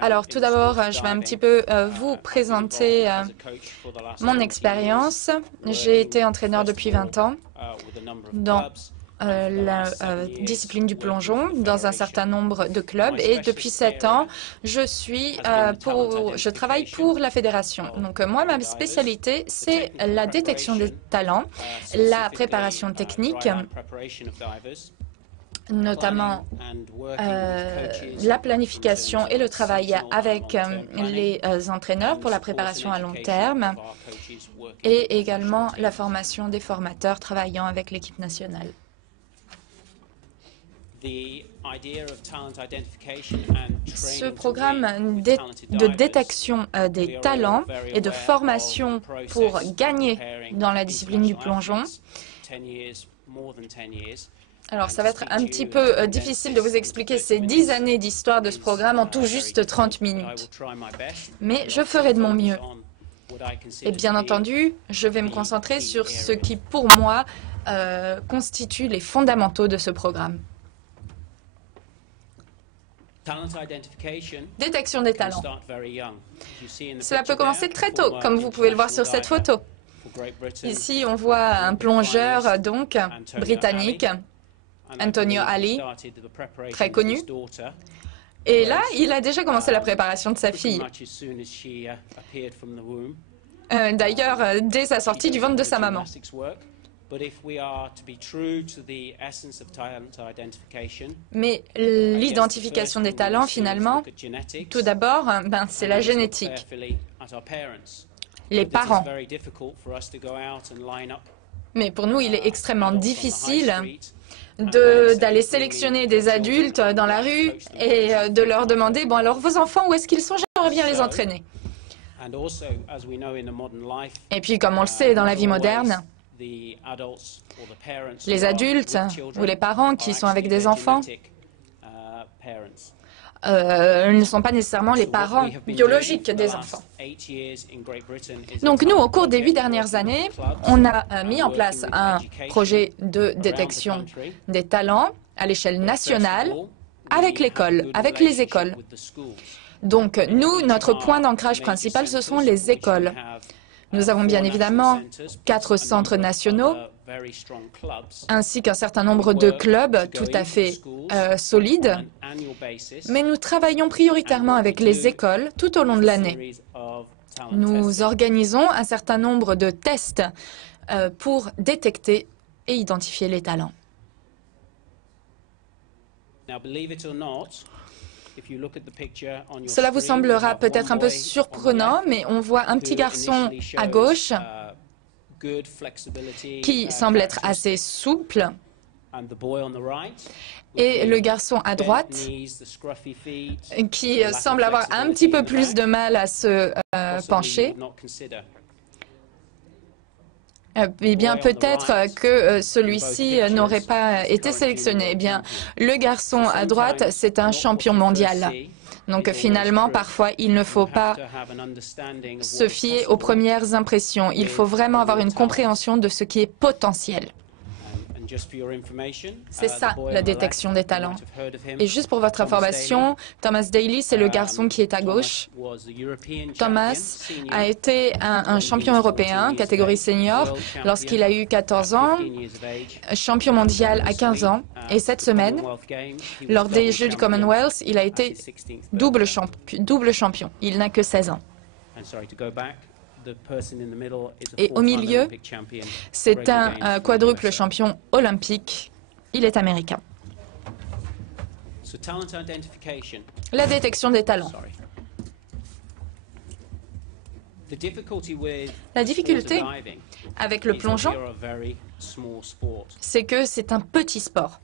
Alors, tout d'abord, je vais un petit peu vous présenter mon expérience. J'ai été entraîneur depuis 20 ans dans la discipline du plongeon dans un certain nombre de clubs et depuis 7 ans, je travaille pour la fédération. Donc moi, ma spécialité, c'est la détection des talents, la préparation technique, notamment la planification et le travail avec les entraîneurs pour la préparation à long terme et également la formation des formateurs travaillant avec l'équipe nationale. Ce programme de détection des talents et de formation pour gagner dans la discipline du plongeon. Alors, ça va être un petit peu difficile de vous expliquer ces 10 années d'histoire de ce programme en tout juste 30 minutes. Mais je ferai de mon mieux. Et bien entendu, je vais me concentrer sur ce qui, pour moi, constitue les fondamentaux de ce programme. Détection des talents. Cela peut commencer très tôt, comme vous pouvez le voir sur cette photo. Ici, on voit un plongeur donc britannique, Antonio Ali, très connu. Et là, il a déjà commencé la préparation de sa fille. D'ailleurs, dès sa sortie du ventre de sa maman. Mais l'identification des talents, finalement, tout d'abord, c'est la génétique. Les parents. Mais pour nous, il est extrêmement difficile d'aller sélectionner des adultes dans la rue et de leur demander « Bon, alors, vos enfants, où est-ce qu'ils sont? J'aimerais bien les entraîner. » Et puis, comme on le sait dans la vie moderne, les adultes ou les parents qui sont avec des enfants ne sont pas nécessairement les parents biologiques des enfants. Donc nous, au cours des 8 dernières années, on a mis en place un projet de détection des talents à l'échelle nationale avec l'école, avec les écoles. Donc nous, notre point d'ancrage principal, ce sont les écoles. Nous avons bien évidemment 4 centres nationaux, ainsi qu'un certain nombre de clubs tout à fait solides. Mais nous travaillons prioritairement avec les écoles tout au long de l'année. Nous organisons un certain nombre de tests pour détecter et identifier les talents. Cela vous semblera peut-être un peu surprenant, mais on voit un petit garçon à gauche qui semble être assez souple et le garçon à droite qui semble avoir un petit peu plus de mal à se pencher. Eh bien, peut-être que celui-ci n'aurait pas été sélectionné. Eh bien, le garçon à droite, c'est un champion mondial. Donc, finalement, parfois, il ne faut pas se fier aux premières impressions. Il faut vraiment avoir une compréhension de ce qui est potentiel. C'est ça, la détection des talents. Et juste pour votre information, Thomas Daly, c'est le garçon qui est à gauche. Thomas a été un champion européen, catégorie senior, lorsqu'il a eu 14 ans, champion mondial à 15 ans. Et cette semaine, lors des Jeux du Commonwealth, il a été double champion. Il n'a que 16 ans. Et au milieu, c'est un quadruple champion olympique. Il est américain. La détection des talents. La difficulté avec le plongeon, c'est que c'est un petit sport.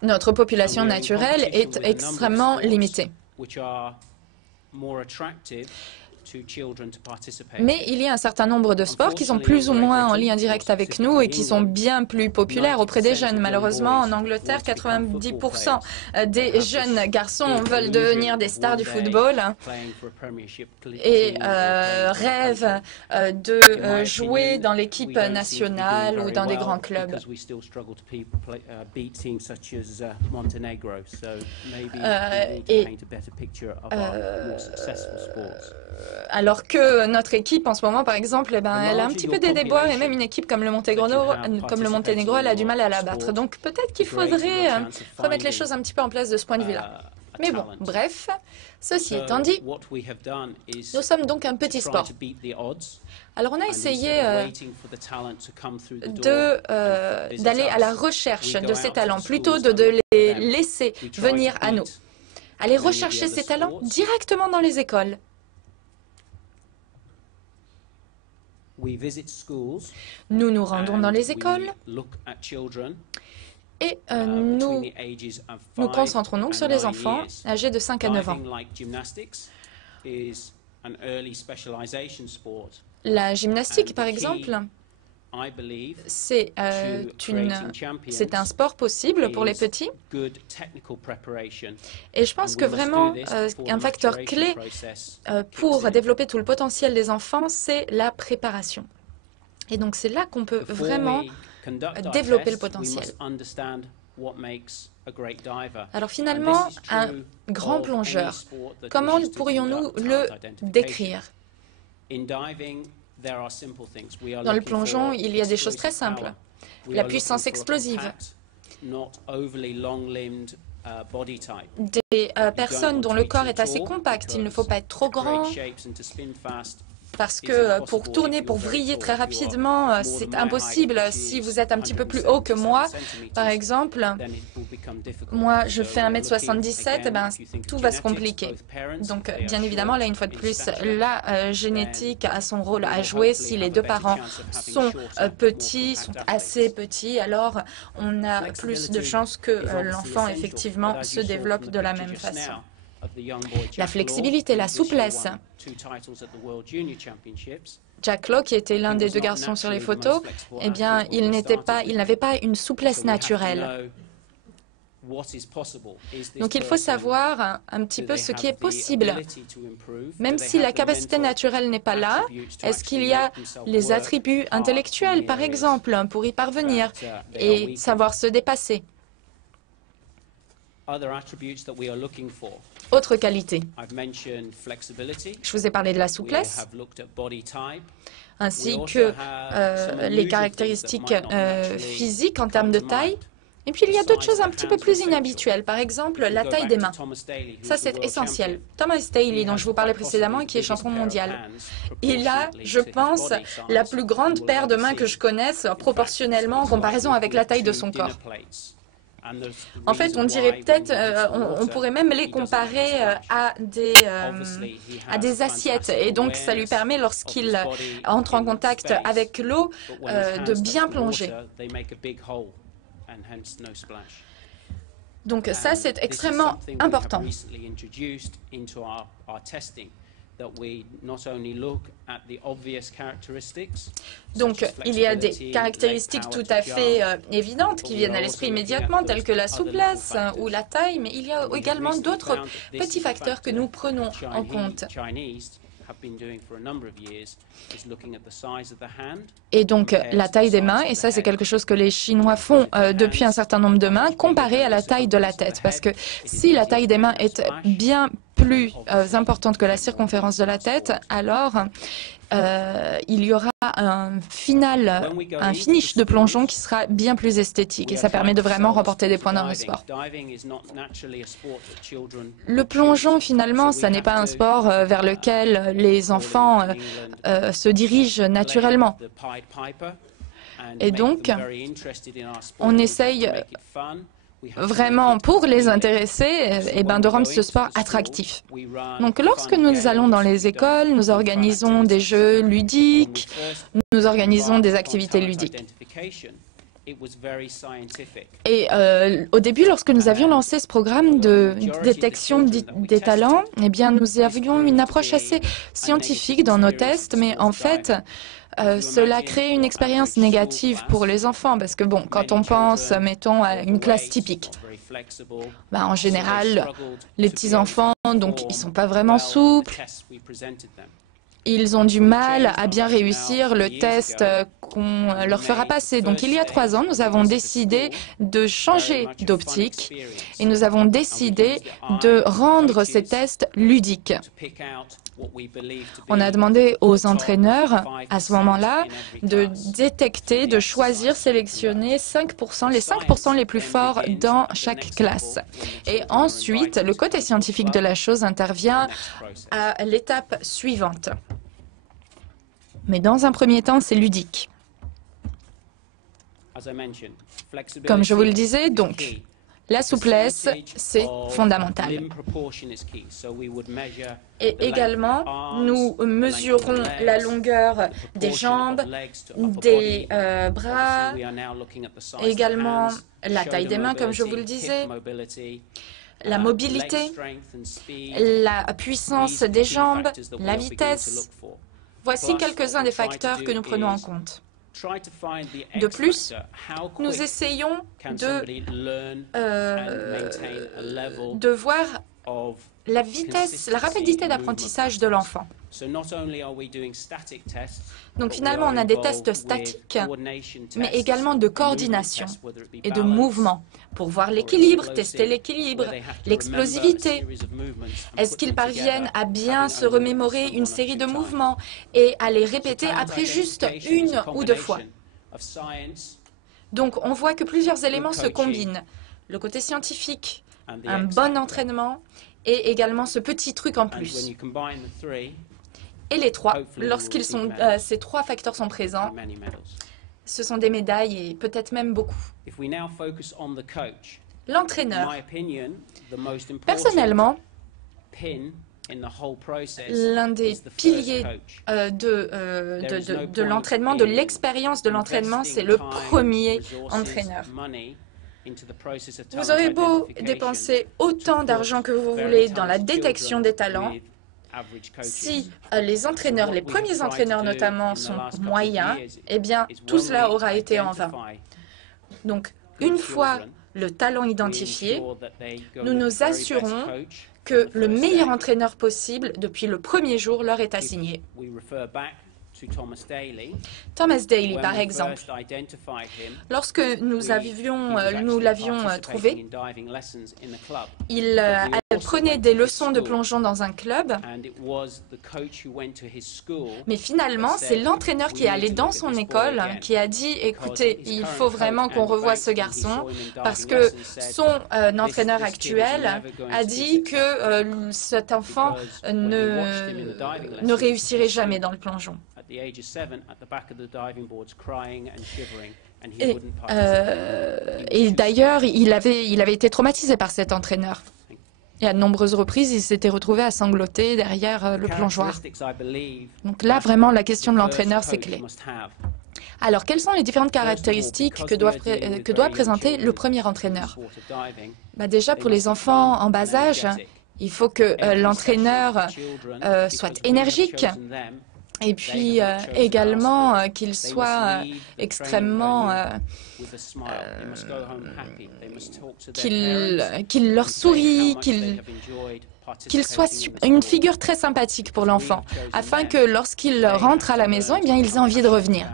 Notre population naturelle est extrêmement limitée. Mais il y a un certain nombre de sports qui sont plus ou moins en lien direct avec nous et qui sont bien plus populaires auprès des jeunes. Malheureusement, en Angleterre, 90% des jeunes garçons veulent devenir des stars du football et rêvent de jouer dans l'équipe nationale ou dans des grands clubs. Alors que notre équipe en ce moment, par exemple, elle a un petit peu des déboires et même une équipe comme le Monténégro, elle a du mal à la battre. Donc peut-être qu'il faudrait remettre les choses un petit peu en place de ce point de vue-là. Mais bon, bref, ceci étant dit, nous sommes donc un petit sport. Alors on a essayé d'aller à la recherche de ces talents, plutôt de les laisser venir à nous. Aller rechercher ces talents directement dans les écoles. Nous nous rendons dans les écoles et nous nous concentrons donc sur les enfants âgés de 5 à 9 ans. La gymnastique, par exemple, c'est un sport possible pour les petits. Et je pense que vraiment, un facteur clé pour développer tout le potentiel des enfants, c'est la préparation. Et donc, c'est là qu'on peut vraiment développer le potentiel. Alors finalement, un grand plongeur, comment pourrions-nous le décrire? Dans le plongeon, il y a des choses très simples. La puissance explosive. Des personnes dont le corps est assez compact. Il ne faut pas être trop grand. Parce que pour tourner, pour vriller très rapidement, c'est impossible. Si vous êtes un petit peu plus haut que moi, par exemple, moi je fais 1m77, tout va se compliquer. Donc bien évidemment, là une fois de plus, la génétique a son rôle à jouer. Si les deux parents sont petits, sont assez petits, alors on a plus de chances que l'enfant effectivement se développe de la même façon. La flexibilité, la souplesse. Jack Lowe, qui était l'un des deux garçons sur les photos, eh bien, il n'avait pas une souplesse naturelle. Donc il faut savoir un petit peu ce qui est possible. Même si la capacité naturelle n'est pas là, est-ce qu'il y a les attributs intellectuels, par exemple, pour y parvenir et savoir se dépasser? Autre qualité. Je vous ai parlé de la souplesse, ainsi que les caractéristiques physiques en termes de taille. Et puis, il y a d'autres choses un petit peu plus inhabituelles. Par exemple, la taille des mains. Ça, c'est essentiel. Thomas Daly, dont je vous parlais précédemment, et qui est champion mondial. Il a, je pense, la plus grande paire de mains que je connaisse, proportionnellement, en comparaison avec la taille de son corps. En fait, on dirait peut-être, on pourrait même les comparer à des assiettes. Et donc, ça lui permet, lorsqu'il entre en contact avec l'eau, de bien plonger. Donc, ça, c'est extrêmement important. Donc, il y a des caractéristiques tout à fait évidentes qui viennent à l'esprit immédiatement, telles que la souplesse ou la taille, mais il y a également d'autres petits facteurs que nous prenons en compte. Et donc, la taille des mains, et ça, c'est quelque chose que les Chinois font depuis un certain nombre de mains, comparé à la taille de la tête. Parce que si la taille des mains est bien plus importante que la circonférence de la tête, alors il y aura un finish de plongeon qui sera bien plus esthétique et ça permet de vraiment remporter des points dans le sport. Le plongeon, finalement, ça n'est pas un sport vers lequel les enfants se dirigent naturellement. Et donc, on essaye vraiment, pour les intéresser, de rendre ce sport attractif. Donc, lorsque nous allons dans les écoles, nous organisons des jeux ludiques, nous organisons des activités ludiques. Et au début, lorsque nous avions lancé ce programme de détection des talents, eh bien, nous avions une approche assez scientifique dans nos tests, mais en fait, cela crée une expérience négative pour les enfants, parce que bon, quand on pense, mettons, à une classe typique, ben, en général, les petits-enfants, donc, ils ne sont pas vraiment souples. Ils ont du mal à bien réussir le test qu'on leur fera passer. Donc, il y a 3 ans, nous avons décidé de changer d'optique et nous avons décidé de rendre ces tests ludiques. On a demandé aux entraîneurs, à ce moment-là, de détecter, de choisir, sélectionner les 5% les plus forts dans chaque classe. Et ensuite, le côté scientifique de la chose intervient à l'étape suivante. Mais dans un premier temps, c'est ludique. Comme je vous le disais, donc, la souplesse, c'est fondamental. Et également, nous mesurons la longueur des jambes, des bras, également la taille des mains, comme je vous le disais, la mobilité, la puissance des jambes, la vitesse. Voici quelques-uns des facteurs que nous prenons en compte. De plus, nous essayons de voir la vitesse, la rapidité d'apprentissage de l'enfant. Donc finalement, on a des tests statiques, mais également de coordination et de mouvement pour voir l'équilibre, tester l'équilibre, l'explosivité. Est-ce qu'ils parviennent à bien se remémorer une série de mouvements et à les répéter après juste 1 ou 2 fois? Donc on voit que plusieurs éléments se combinent. Le côté scientifique, un bon entraînement et également ce petit truc en plus. Et les trois, ces 3 facteurs sont présents, ce sont des médailles et peut-être même beaucoup. L'entraîneur. Personnellement, l'un des piliers de l'entraînement, de l'expérience de l'entraînement, c'est le premier entraîneur. Vous aurez beau dépenser autant d'argent que vous voulez dans la détection des talents, si les entraîneurs, les premiers entraîneurs notamment, sont moyens, eh bien, tout cela aura été en vain. Donc, une fois le talent identifié, nous nous assurons que le meilleur entraîneur possible, depuis le premier jour, leur est assigné. Thomas Daly, par exemple, lorsque nous l'avions trouvé, il prenait des leçons de plongeon dans un club, mais finalement, c'est l'entraîneur qui est allé dans son école, qui a dit « Écoutez, il faut vraiment qu'on revoie ce garçon, parce que son entraîneur actuel a dit que cet enfant ne réussirait jamais dans le plongeon. » Et d'ailleurs, il avait été traumatisé par cet entraîneur. Et à de nombreuses reprises, il s'était retrouvé à sangloter derrière le plongeoir. Donc là, vraiment, la question de l'entraîneur, c'est clé. Alors, quelles sont les différentes caractéristiques que doit présenter le premier entraîneur? Déjà, pour les enfants en bas âge, il faut que l'entraîneur soit énergique. Et puis également qu'il soit extrêmement... qu'il leur sourit, qu'il soit une figure très sympathique pour l'enfant, afin que lorsqu'il rentre à la maison, eh bien, ils aient envie de revenir.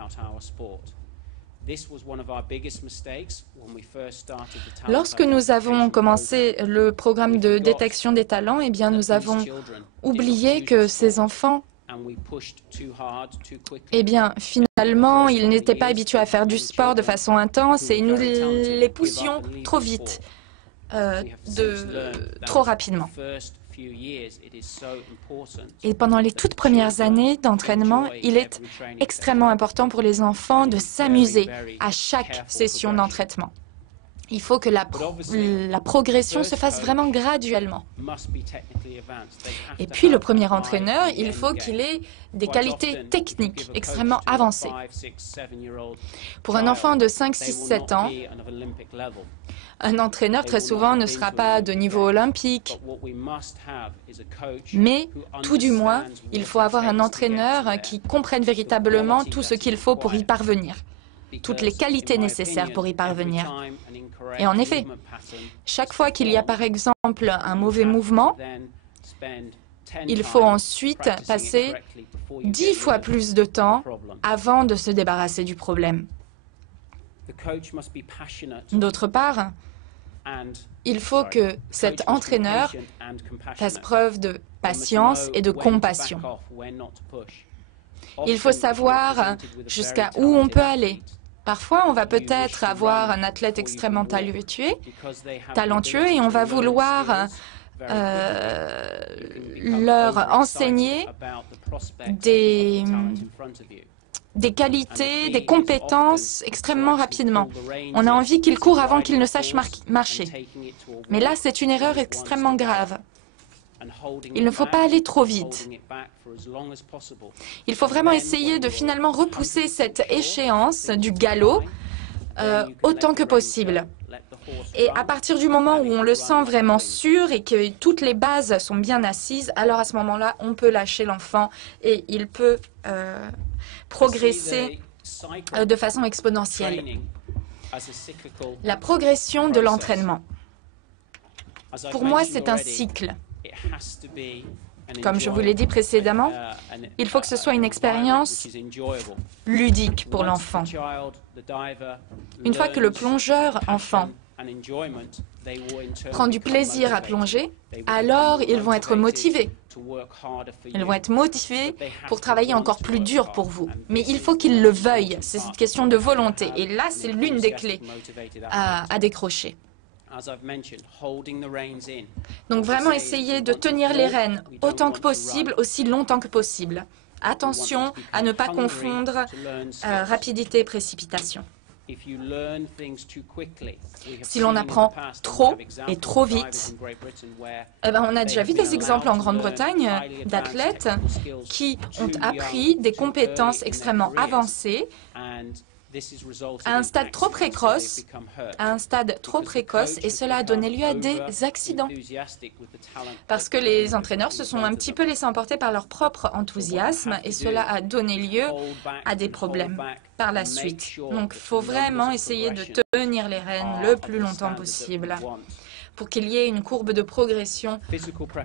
Lorsque nous avons commencé le programme de détection des talents, eh bien, nous avons oublié que ces enfants, eh bien, finalement, ils n'étaient pas habitués à faire du sport de façon intense et nous les poussions trop vite, trop rapidement. Et pendant les toutes premières années d'entraînement, il est extrêmement important pour les enfants de s'amuser à chaque session d'entraînement. Il faut que la progression se fasse vraiment graduellement. Et puis le premier entraîneur, il faut qu'il ait des qualités techniques extrêmement avancées. Pour un enfant de 5, 6, 7 ans, un entraîneur très souvent ne sera pas de niveau olympique, mais tout du moins, il faut avoir un entraîneur qui comprenne véritablement tout ce qu'il faut pour y parvenir, toutes les qualités nécessaires pour y parvenir. Et en effet, chaque fois qu'il y a par exemple un mauvais mouvement, il faut ensuite passer 10 fois plus de temps avant de se débarrasser du problème. D'autre part, il faut que cet entraîneur fasse preuve de patience et de compassion. Il faut savoir jusqu'à où on peut aller. Parfois, on va peut-être avoir un athlète extrêmement talentueux et on va vouloir leur enseigner des qualités, des compétences extrêmement rapidement. On a envie qu'ils courent avant qu'ils ne sachent marcher. Mais là, c'est une erreur extrêmement grave. Il ne faut pas aller trop vite. Il faut vraiment essayer de finalement repousser cette échéance du galop autant que possible. Et à partir du moment où on le sent vraiment sûr et que toutes les bases sont bien assises, alors à ce moment-là, on peut lâcher l'enfant et il peut progresser de façon exponentielle. La progression de l'entraînement. Pour moi, c'est un cycle. Comme je vous l'ai dit précédemment, il faut que ce soit une expérience ludique pour l'enfant. Une fois que le plongeur enfant prend du plaisir à plonger, alors ils vont être motivés. Ils vont être motivés pour travailler encore plus dur pour vous. Mais il faut qu'ils le veuillent. C'est une question de volonté. Et là, c'est l'une des clés à décrocher. Donc vraiment essayer de tenir les rênes autant que possible, aussi longtemps que possible. Attention à ne pas confondre rapidité et précipitation. Si l'on apprend trop et trop vite, on a déjà vu des exemples en Grande-Bretagne d'athlètes qui ont appris des compétences extrêmement avancées à un stade trop précoce, et cela a donné lieu à des accidents. Parce que les entraîneurs se sont un petit peu laissés emporter par leur propre enthousiasme et cela a donné lieu à des problèmes par la suite. Donc, il faut vraiment essayer de tenir les rênes le plus longtemps possible pour qu'il y ait une courbe de progression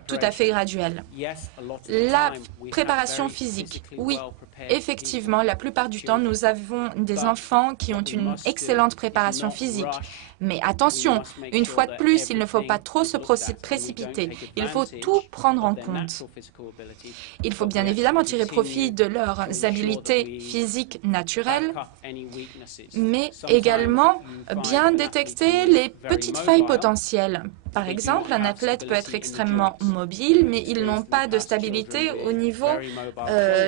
tout à fait graduelle. La préparation physique, oui, effectivement, la plupart du temps, nous avons des enfants qui ont une excellente préparation physique. Mais attention, une fois de plus, il ne faut pas trop se précipiter. Il faut tout prendre en compte. Il faut bien évidemment tirer profit de leurs habiletés physiques naturelles, mais également bien détecter les petites failles potentielles. Par exemple, un athlète peut être extrêmement mobile, mais ils n'ont pas de stabilité au niveau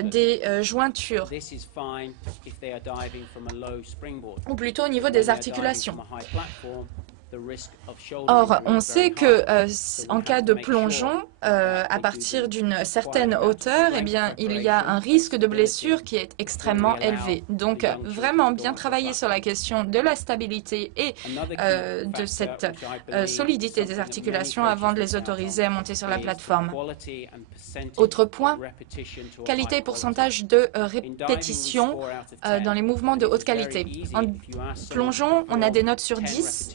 des jointures, ou plutôt au niveau des articulations. Or, on sait que en cas de plongeon, à partir d'une certaine hauteur, eh bien, il y a un risque de blessure qui est extrêmement élevé. Donc, vraiment bien travailler sur la question de la stabilité et de cette solidité des articulations avant de les autoriser à monter sur la plateforme. Autre point, qualité et pourcentage de répétition dans les mouvements de haute qualité. En plongeon, on a des notes sur 10.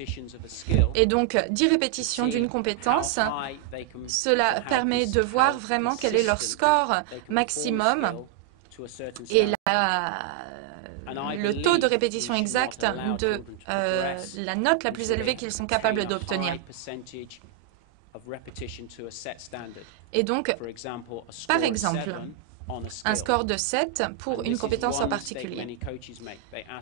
Et donc, 10 répétitions d'une compétence, cela permet de voir vraiment quel est leur score maximum et le taux de répétition exact de la note la plus élevée qu'ils sont capables d'obtenir. Et donc, par exemple, un score de 7 pour une compétence en particulier.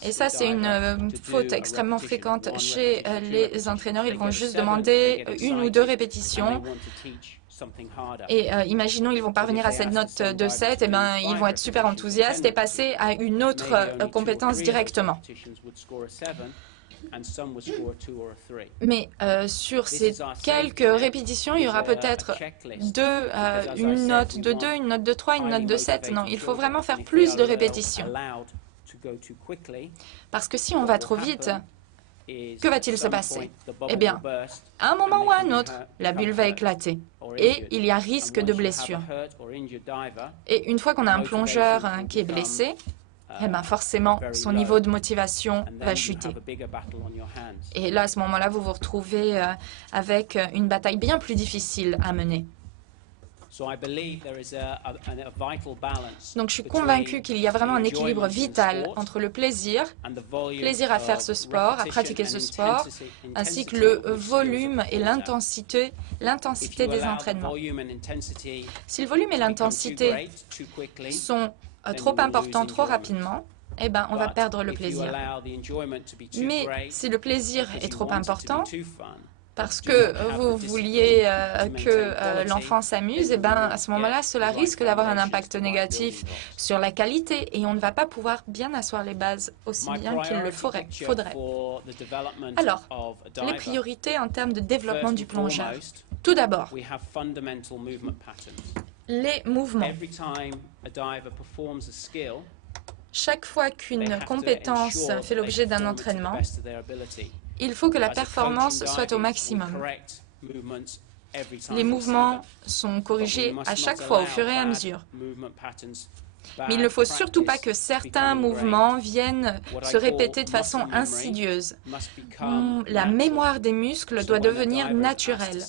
Et ça, c'est une faute extrêmement fréquente chez les entraîneurs. Ils vont juste demander 1 ou 2 répétitions. Et imaginons, ils vont parvenir à cette note de 7, et bien, ils vont être super enthousiastes et passer à une autre compétence directement. Mais sur ces quelques répétitions, il y aura peut-être une note de 2, une note de 3, une note de 7. Non, il faut vraiment faire plus de répétitions. Parce que si on va trop vite, que va-t-il se passer? Eh bien, à un moment ou à un autre, la bulle va éclater et il y a risque de blessure. Et une fois qu'on a un plongeur qui est blessé, eh bien forcément, son niveau de motivation va chuter. Et là, à ce moment-là, vous vous retrouvez avec une bataille bien plus difficile à mener. Donc je suis convaincu qu'il y a vraiment un équilibre vital entre le plaisir à faire ce sport, à pratiquer ce sport, ainsi que le volume et l'intensité des entraînements. Si le volume et l'intensité sont trop importants trop rapidement, eh ben, on va perdre le plaisir. Mais si le plaisir est trop important, parce que vous vouliez que l'enfant s'amuse, eh ben, à ce moment-là, cela risque d'avoir un impact négatif sur la qualité et on ne va pas pouvoir bien asseoir les bases aussi bien qu'il le faudrait. Alors, les priorités en termes de développement du plongeur. Tout d'abord, les mouvements. Chaque fois qu'une compétence fait l'objet d'un entraînement, il faut que la performance soit au maximum. Les mouvements sont corrigés à chaque fois, au fur et à mesure. Mais il ne faut surtout pas que certains mouvements viennent se répéter de façon insidieuse. La mémoire des muscles doit devenir naturelle.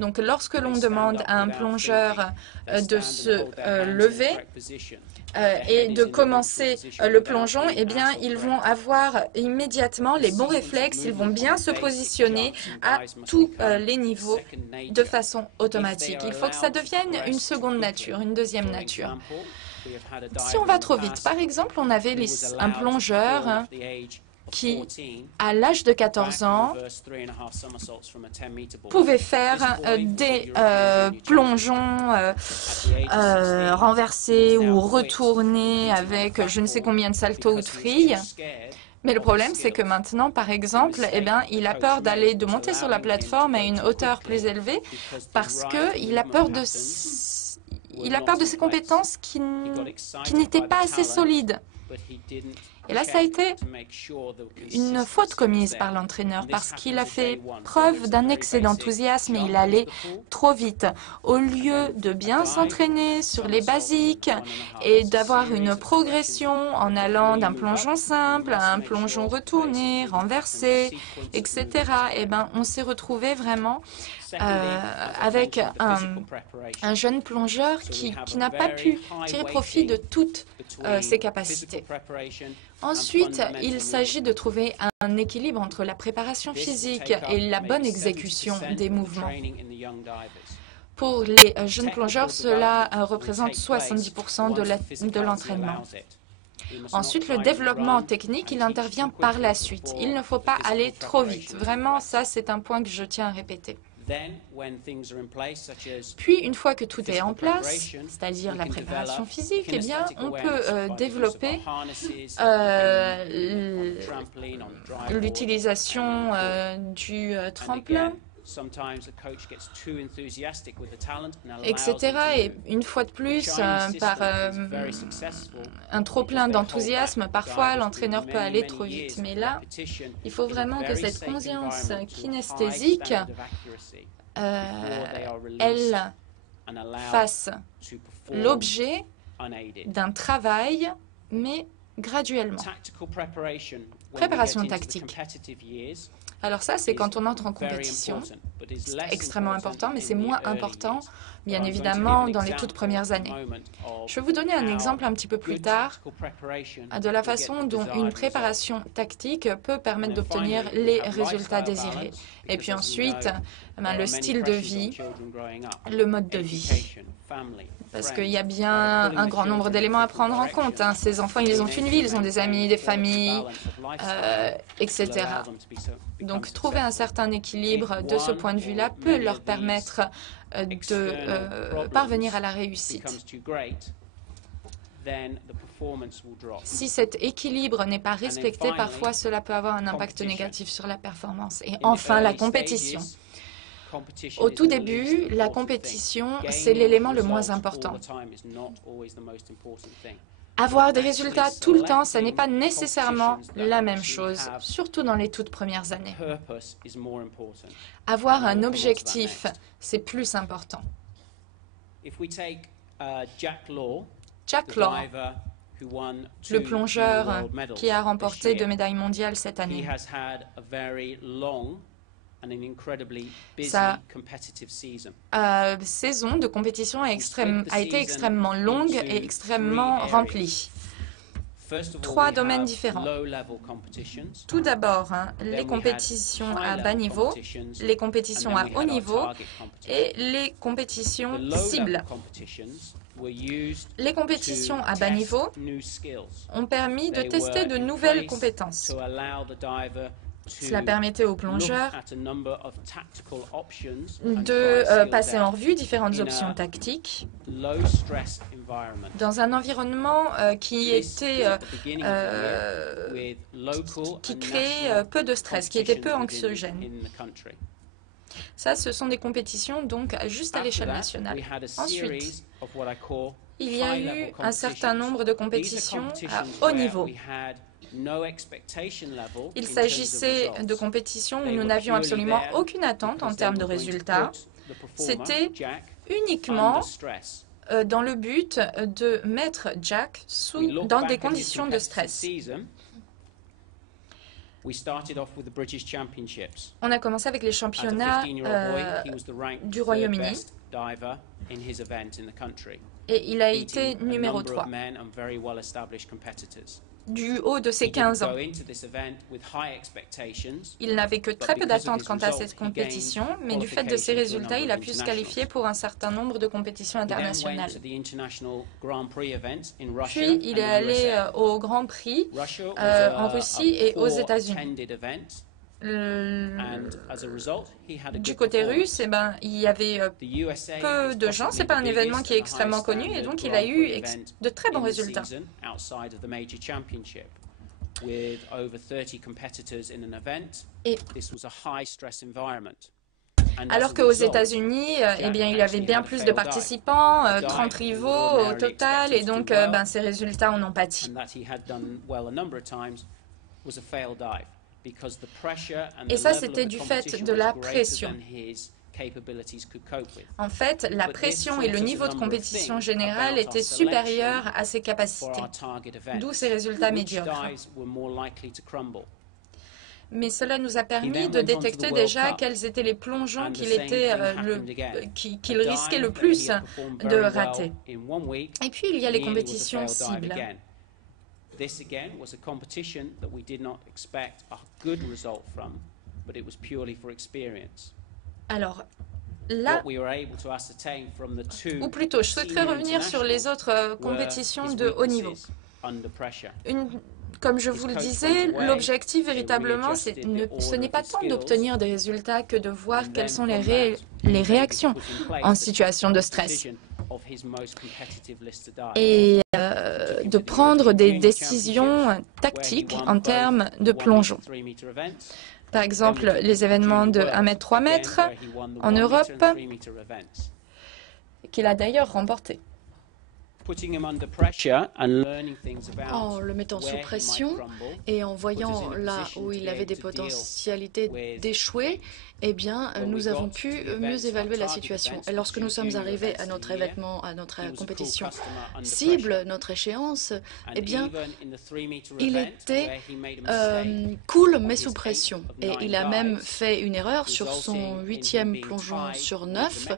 Donc, lorsque l'on demande à un plongeur de se lever, et de commencer le plongeon, eh bien, ils vont avoir immédiatement les bons réflexes, ils vont bien se positionner à tous les niveaux de façon automatique. Il faut que ça devienne une seconde nature, une deuxième nature. Si on va trop vite, par exemple, on avait un plongeur qui, à l'âge de 14 ans, pouvait faire des plongeons renversés ou retournés avec je ne sais combien de saltos ou de frilles. Mais le problème, c'est que maintenant, par exemple, eh bien, il a peur de monter sur la plateforme à une hauteur plus élevée parce qu'il a peur de ses compétences qui n'étaient pas assez solides. Et là, ça a été une faute commise par l'entraîneur parce qu'il a fait preuve d'un excès d'enthousiasme et il allait trop vite. Au lieu de bien s'entraîner sur les basiques et d'avoir une progression en allant d'un plongeon simple à un plongeon retourné, renversé, etc., eh ben, on s'est retrouvé vraiment avec un jeune plongeur qui n'a pas pu tirer profit de toutes ses capacités. Ensuite, il s'agit de trouver un équilibre entre la préparation physique et la bonne exécution des mouvements. Pour les jeunes plongeurs, cela représente 70% de l'entraînement. Ensuite, le développement technique, il intervient par la suite. Il ne faut pas aller trop vite. Vraiment, ça, c'est un point que je tiens à répéter. Puis, une fois que tout est en place, c'est-à-dire la préparation physique, eh bien, on peut développer l'utilisation du tremplin, etc. Et une fois de plus, par un trop-plein d'enthousiasme, parfois l'entraîneur peut aller trop vite. Mais là, il faut vraiment que cette conscience kinesthésique, elle fasse l'objet d'un travail, mais graduellement. Préparation tactique. Alors ça, c'est quand on entre en compétition. C'est extrêmement important, mais c'est moins important, bien évidemment, dans les toutes premières années. Je vais vous donner un exemple un petit peu plus tard de la façon dont une préparation tactique peut permettre d'obtenir les résultats désirés. Et puis ensuite, le style de vie, le mode de vie. Parce qu'il y a bien un grand nombre d'éléments à prendre en compte. Ces enfants, ils ont une vie, ils ont des amis, des familles, etc. Donc, trouver un certain équilibre de ce point de vue-là peut leur permettre de parvenir à la réussite. Si cet équilibre n'est pas respecté, parfois cela peut avoir un impact négatif sur la performance. Et enfin, la compétition. Au tout début, la compétition, c'est l'élément le moins important. Avoir des résultats tout le temps, ça n'est pas nécessairement la même chose, surtout dans les toutes premières années. Avoir un objectif, c'est plus important. Jack Law, le plongeur qui a remporté 2 médailles mondiales cette année, sa saison de compétition a été extrêmement longue et extrêmement remplie. 3 domaines différents. Tout d'abord, les compétitions à bas niveau, les compétitions à haut niveau et les compétitions cibles. Les compétitions à bas niveau ont permis de tester de nouvelles compétences. Cela permettait aux plongeurs de passer en revue différentes options tactiques dans un environnement qui créait peu de stress, qui était peu anxiogène. Ça, ce sont des compétitions donc juste à l'échelle nationale. Ensuite, il y a eu un certain nombre de compétitions à haut niveau. Il s'agissait de compétitions où nous n'avions absolument aucune attente en termes de résultats. C'était uniquement dans le but de mettre Jack dans des conditions de stress. On a commencé avec les championnats du Royaume-Uni et il a été numéro 3. Du haut de ses 15 ans. Il n'avait que très peu d'attentes quant à cette compétition, mais du fait de ses résultats, il a pu se qualifier pour un certain nombre de compétitions internationales. Puis, il est allé au Grand Prix en Russie et aux États-Unis. Du côté russe, il y avait peu de gens. Ce n'est pas un événement qui est extrêmement connu et donc il a eu de très bons résultats. Et alors qu'aux États-Unis, il y avait bien plus de participants, 30 rivaux au total, et donc ces résultats en ont pâti. Et ça, c'était du fait de la pression. En fait, la pression et le niveau de compétition générale étaient supérieurs à ses capacités, d'où ses résultats médiocres. Mais cela nous a permis de détecter déjà quels étaient les plongeons qu'il risquait le plus de rater. Et puis, il y a les compétitions cibles. This again was a competition that we did not expect a good result from, but it was purely for experience. Alors, là, ou plutôt, je souhaiterais revenir sur les autres compétitions de haut niveau. Comme je vous le disais, l'objectif véritablement, ce n'est pas tant d'obtenir des résultats que de voir quelles sont les réactions en situation de stress. Et de prendre des décisions tactiques en termes de plongeon. Par exemple, les événements de 1 mètre, 3 mètres en Europe, qu'il a d'ailleurs remporté. En le mettant sous pression et en voyant là où il avait des potentialités d'échouer, nous avons pu mieux évaluer la situation. Et lorsque nous sommes arrivés à notre événement, à notre compétition cible, notre échéance, il était cool mais sous pression. Et il a même fait une erreur sur son 8e plongeon sur 9.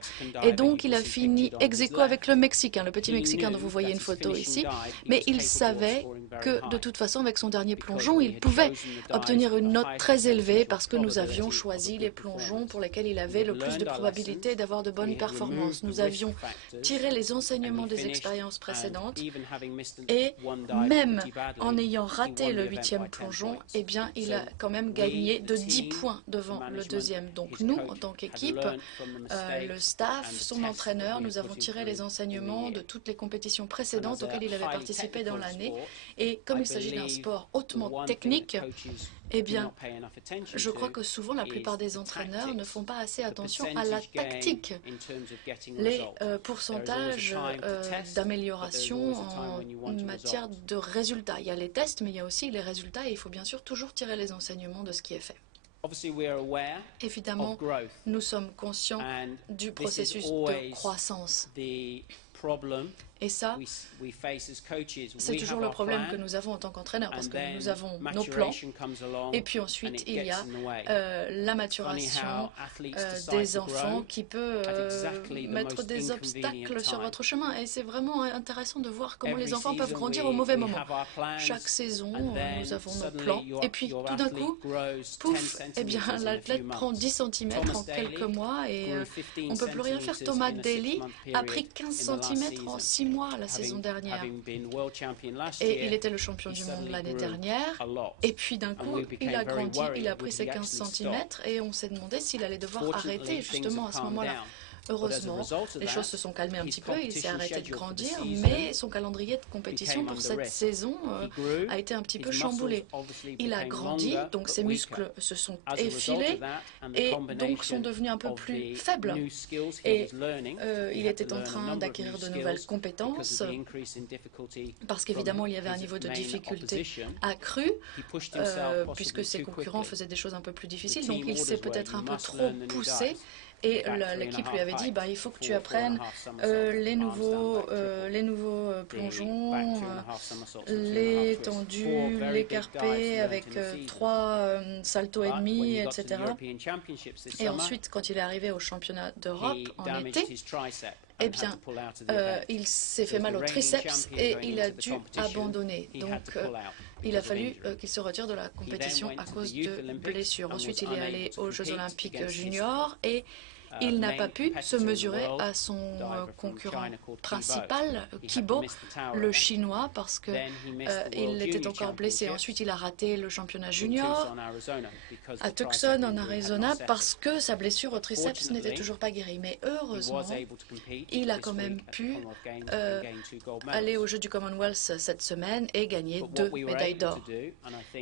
Et donc il a fini ex aequo avec le Mexicain, le petit Mexicain dont vous voyez une photo ici. Mais il savait que de toute façon, avec son dernier plongeon, il pouvait obtenir une note très élevée parce que nous avions choisi les plongeons plongeons pour lesquels il avait le plus de probabilité d'avoir de bonnes performances. Nous avions tiré les enseignements des expériences précédentes et même en ayant raté le 8e plongeon, eh bien, il a quand même gagné de 10 points devant le deuxième. Donc nous, en tant qu'équipe, le staff, son entraîneur, nous avons tiré les enseignements de toutes les compétitions précédentes auxquelles il avait participé dans l'année. Et comme il s'agit d'un sport hautement technique, eh bien, je crois que souvent la plupart des entraîneurs ne font pas assez attention à la tactique. Les pourcentages d'amélioration en matière de résultats. Il y a les tests, mais il y a aussi les résultats et il faut bien sûr toujours tirer les enseignements de ce qui est fait. Évidemment, nous sommes conscients du processus de croissance. Et ça, c'est toujours le problème que nous avons en tant qu'entraîneurs, parce que nous avons nos plans, et puis ensuite il y a la maturation des enfants qui peut mettre des obstacles sur votre chemin. Et c'est vraiment intéressant de voir comment les enfants peuvent grandir au mauvais moment. Chaque saison, nous avons nos plans, et puis tout d'un coup, pouf, eh bien l'athlète prend 10 cm en quelques mois, et on ne peut plus rien faire. Thomas Daly a pris 15 cm en 6 mois la saison dernière. Et il était le champion du monde l'année dernière. Et puis d'un coup, il a grandi, il a pris ses 15 cm et on s'est demandé s'il allait devoir arrêter justement à ce moment-là. Heureusement, les choses se sont calmées un petit peu, il s'est arrêté de grandir, mais son calendrier de compétition pour cette saison a été un petit peu chamboulé. Il a grandi, donc ses muscles se sont effilés et donc sont devenus un peu plus faibles. Et il était en train d'acquérir de nouvelles compétences parce qu'évidemment il y avait un niveau de difficulté accru puisque ses concurrents faisaient des choses un peu plus difficiles, donc il s'est peut-être un peu trop poussé. Et l'équipe lui avait dit, il faut que tu apprennes les nouveaux plongeons, les tendus, les carpés avec 3 saltos et demi, etc. Et ensuite, quand il est arrivé au championnat d'Europe en été, eh bien, il s'est fait mal au triceps et il a dû abandonner. Donc, il a fallu qu'il se retire de la compétition à cause de blessures. Ensuite, il est allé aux Jeux Olympiques juniors et il n'a pas pu se mesurer à son concurrent principal, Kibo, le chinois, parce qu'il était encore blessé. Ensuite, il a raté le championnat junior à Tucson, en Arizona, parce que sa blessure au triceps n'était toujours pas guérie. Mais heureusement, il a quand même pu aller aux Jeux du Commonwealth cette semaine et gagner 2 médailles d'or.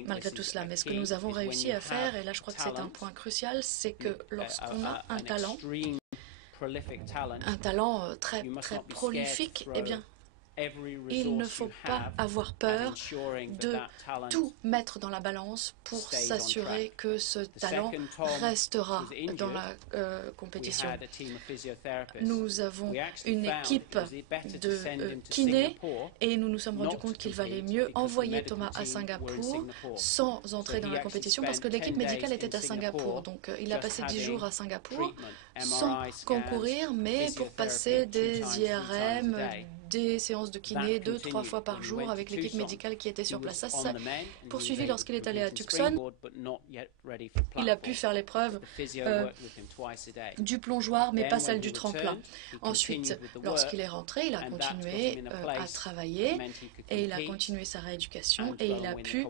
Malgré tout cela, mais ce que nous avons réussi à faire, et là je crois que c'est un point crucial, c'est que lorsqu'on a un talent très prolifique, eh bien, il ne faut pas avoir peur de tout mettre dans la balance pour s'assurer que ce talent restera dans la compétition. Nous avons une équipe de kinés et nous nous sommes rendus compte qu'il valait mieux envoyer Thomas à Singapour sans entrer dans la compétition parce que l'équipe médicale était à Singapour. Donc il a passé 10 jours à Singapour sans concourir, mais pour passer des IRM, des séances de kiné 2-3 fois par jour avec l'équipe médicale qui était sur place. Ça s'est poursuivi lorsqu'il est allé à Tucson. Il a pu faire l'épreuve du plongeoir, mais pas celle du tremplin. Ensuite, lorsqu'il est rentré, il a continué à travailler et il a continué sa rééducation et il a pu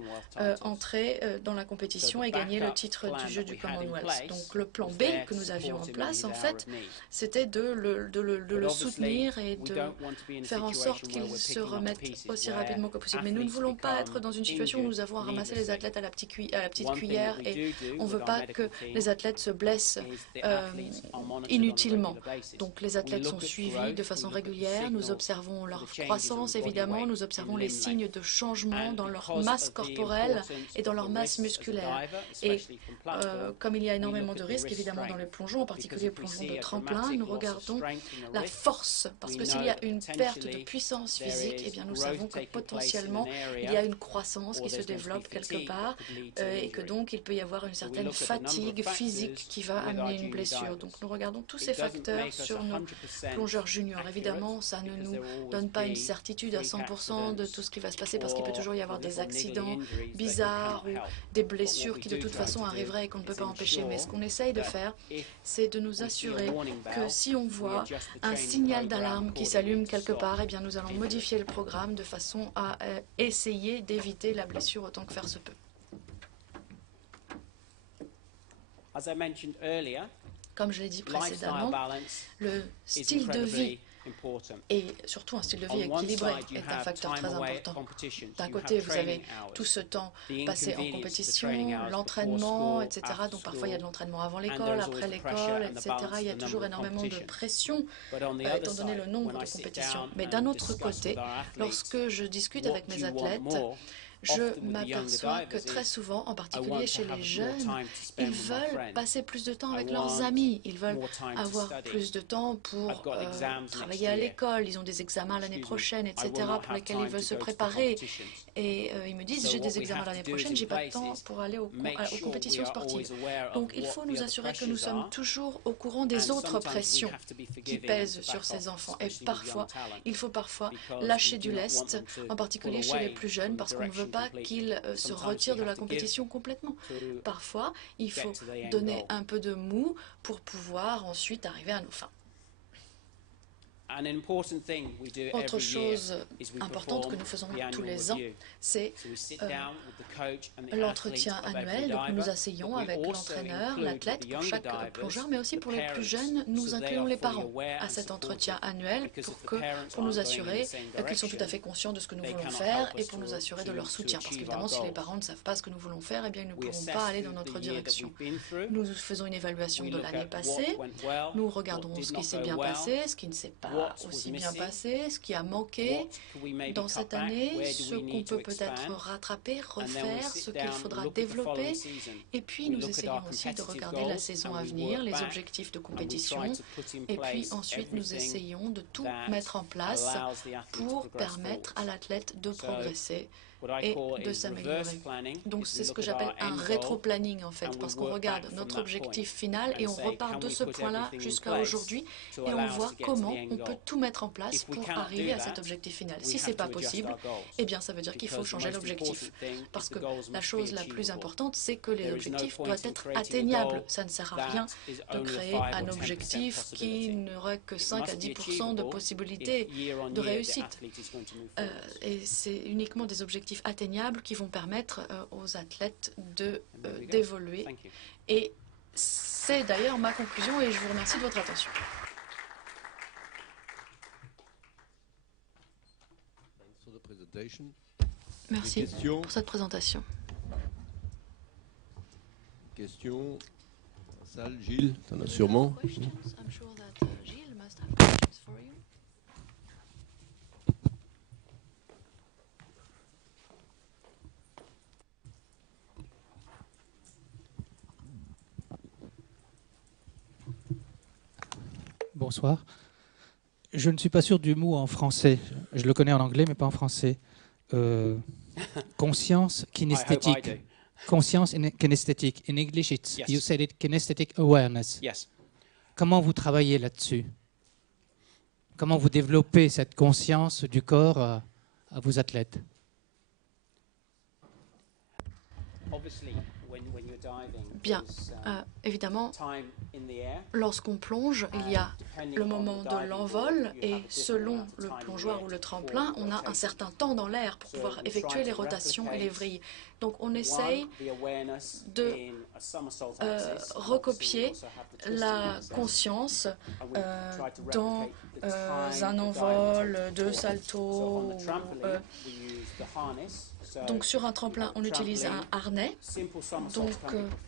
entrer dans la compétition et gagner le titre du jeu du Commonwealth. Donc le plan B que nous avions en place, en fait, c'était de le soutenir et de faire en sorte qu'ils se remettent aussi rapidement que possible. Mais nous ne voulons pas être dans une situation où nous avons à ramasser les athlètes à la petite cuillère et on ne veut pas que les athlètes se blessent inutilement. Donc les athlètes sont suivis de façon régulière, nous observons leur croissance évidemment, nous observons les signes de changement dans leur masse corporelle et dans leur masse musculaire. Et comme il y a énormément de risques évidemment dans les plongeons, en particulier les plongeons de tremplin, nous regardons la force, parce que s'il y a une perte sorte de puissance physique, eh bien, nous savons que potentiellement, il y a une croissance qui se développe quelque part et que donc, il peut y avoir une certaine fatigue physique qui va amener une blessure. Donc, nous regardons tous ces facteurs sur nos plongeurs juniors. Évidemment, ça ne nous donne pas une certitude à 100% de tout ce qui va se passer parce qu'il peut toujours y avoir des accidents bizarres ou des blessures qui de toute façon arriveraient et qu'on ne peut pas empêcher. Mais ce qu'on essaye de faire, c'est de nous assurer que si on voit un signal d'alarme qui s'allume quelque part, eh bien nous allons modifier le programme de façon à essayer d'éviter la blessure autant que faire se peut. Comme je l'ai dit précédemment, le style de vie et surtout un style de vie équilibré est un facteur très important. D'un côté, vous avez tout ce temps passé en compétition, l'entraînement, etc. Donc parfois, il y a de l'entraînement avant l'école, après l'école, etc. Il y a toujours énormément de pression, étant donné le nombre de compétitions. Mais d'un autre côté, lorsque je discute avec mes athlètes, je m'aperçois que très souvent, en particulier chez les jeunes, ils veulent passer plus de temps avec leurs amis, ils veulent avoir plus de temps pour travailler à l'école, ils ont des examens l'année prochaine, etc., pour lesquels ils veulent se préparer. Et ils me disent, j'ai des examens l'année prochaine, j'ai pas de temps pour aller aux compétitions sportives. Donc il faut nous assurer que nous sommes toujours au courant des autres pressions qui pèsent sur ces enfants. Et parfois, il faut lâcher du lest, en particulier chez les plus jeunes, parce qu'on ne veut pas qu'ils se retirent de la compétition complètement. Parfois, il faut donner un peu de mou pour pouvoir ensuite arriver à nos fins. Autre chose importante que nous faisons tous les ans, c'est l'entretien annuel. Donc nous nous asseyons avec l'entraîneur, l'athlète pour chaque plongeur, mais aussi pour les plus jeunes, nous incluons les parents à cet entretien annuel pour nous assurer qu'ils sont tout à fait conscients de ce que nous voulons faire et pour nous assurer de leur soutien. Parce qu'évidemment, si les parents ne savent pas ce que nous voulons faire, eh bien, ils ne pourront pas aller dans notre direction. Nous faisons une évaluation de l'année passée, nous regardons ce qui s'est bien passé, ce qui ne s'est pas aussi bien passé, ce qui a manqué dans cette année, ce qu'on peut peut-être rattraper, refaire, ce qu'il faudra développer. Et puis, nous essayons aussi de regarder la saison à venir, les objectifs de compétition. Et puis ensuite, nous essayons de tout mettre en place pour permettre à l'athlète de progresser et de s'améliorer. Donc c'est ce que j'appelle un rétro-planning en fait, parce qu'on regarde notre objectif final et on repart de ce point-là jusqu'à aujourd'hui et on voit comment on peut tout mettre en place pour arriver à cet objectif final. Si ce n'est pas possible, eh bien ça veut dire qu'il faut changer l'objectif. Parce que la chose la plus importante, c'est que les objectifs doivent être atteignables. Ça ne sert à rien de créer un objectif qui n'aurait que 5 à 10% de possibilités de réussite. Et c'est uniquement des objectifs atteignables qui vont permettre aux athlètes d'évoluer. Et c'est d'ailleurs ma conclusion et je vous remercie de votre attention. Merci pour cette présentation. Questions? Salle, Gilles, tu en as sûrement. Bonsoir. Je ne suis pas sûr du mot en français. Je le connais en anglais, mais pas en français. Conscience kinesthétique. Conscience kinesthétique. In English, you said it kinesthetic awareness. Yes. Comment vous travaillez là-dessus? Comment vous développez cette conscience du corps à vos athlètes? Bien, évidemment, lorsqu'on plonge, il y a le moment de l'envol et selon le plongeoir ou le tremplin, on a un certain temps dans l'air pour pouvoir effectuer les rotations et les vrilles. Donc on essaye de recopier la conscience dans un envol de salto. Donc sur un tremplin, on utilise un harnais Donc,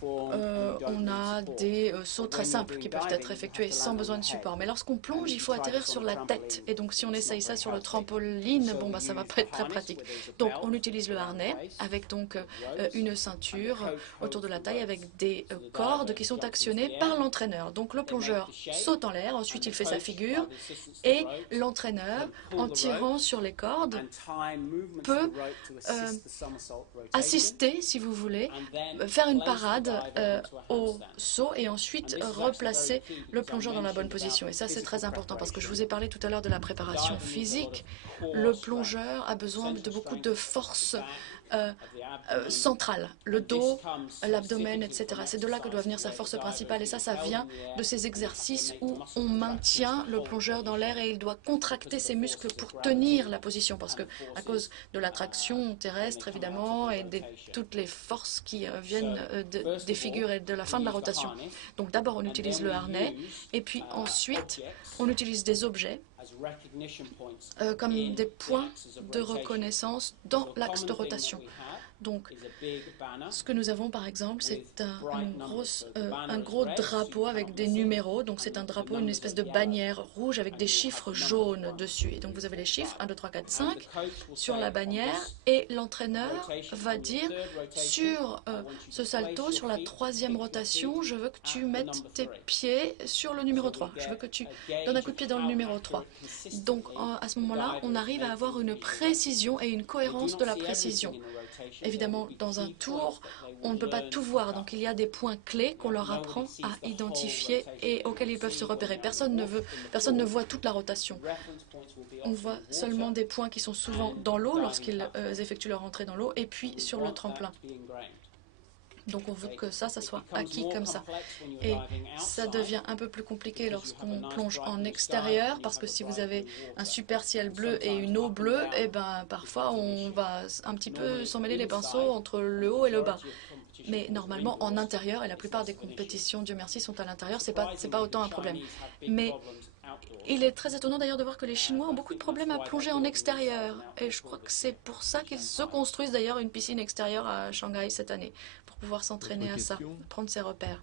on a des sauts très simples qui peuvent être effectués sans besoin de support. Mais lorsqu'on plonge, il faut atterrir sur la tête. Et donc, si on essaye ça sur le trampoline, bon, bah, ça va pas être très pratique. Donc, on utilise le harnais avec donc une ceinture autour de la taille avec des cordes qui sont actionnées par l'entraîneur. Donc, le plongeur saute en l'air, ensuite il fait sa figure et l'entraîneur, en tirant sur les cordes, peut assister, si vous voulez, faire une parade au saut et ensuite replacer le plongeur dans la bonne position. Et ça, c'est très important parce que je vous ai parlé tout à l'heure de la préparation physique. Le plongeur a besoin de beaucoup de force centrale, le dos, l'abdomen, etc. C'est de là que doit venir sa force principale et ça vient de ces exercices où on maintient le plongeur dans l'air et il doit contracter ses muscles pour tenir la position parce que à cause de l'attraction terrestre évidemment et de toutes les forces qui viennent des figures et de la fin de la rotation. Donc d'abord on utilise le harnais et puis ensuite on utilise des objets comme des points de reconnaissance dans l'axe de rotation. Donc, ce que nous avons par exemple, c'est un gros drapeau avec des numéros. Donc, c'est un drapeau, une espèce de bannière rouge avec des chiffres jaunes dessus. Et donc, vous avez les chiffres 1, 2, 3, 4, 5 sur la bannière. Et l'entraîneur va dire sur ce salto, sur la troisième rotation, je veux que tu mettes tes pieds sur le numéro 3. Je veux que tu donnes un coup de pied dans le numéro 3. Donc, à ce moment-là, on arrive à avoir une précision et une cohérence de la précision. Évidemment, dans un tour, on ne peut pas tout voir, donc il y a des points clés qu'on leur apprend à identifier et auxquels ils peuvent se repérer. Personne ne voit toute la rotation. On voit seulement des points qui sont souvent dans l'eau lorsqu'ils effectuent leur entrée dans l'eau et puis sur le tremplin. Donc on veut que ça soit acquis comme ça. Et ça devient un peu plus compliqué lorsqu'on plonge en extérieur, parce que si vous avez un super ciel bleu et une eau bleue, eh ben, parfois on va un petit peu s'emmêler les pinceaux entre le haut et le bas. Mais normalement en intérieur, et la plupart des compétitions, Dieu merci, sont à l'intérieur, c'est pas autant un problème. Mais il est très étonnant d'ailleurs de voir que les Chinois ont beaucoup de problèmes à plonger en extérieur. Et je crois que c'est pour ça qu'ils se construisent d'ailleurs une piscine extérieure à Shanghai cette année, pour pouvoir s'entraîner à ça, prendre ses repères.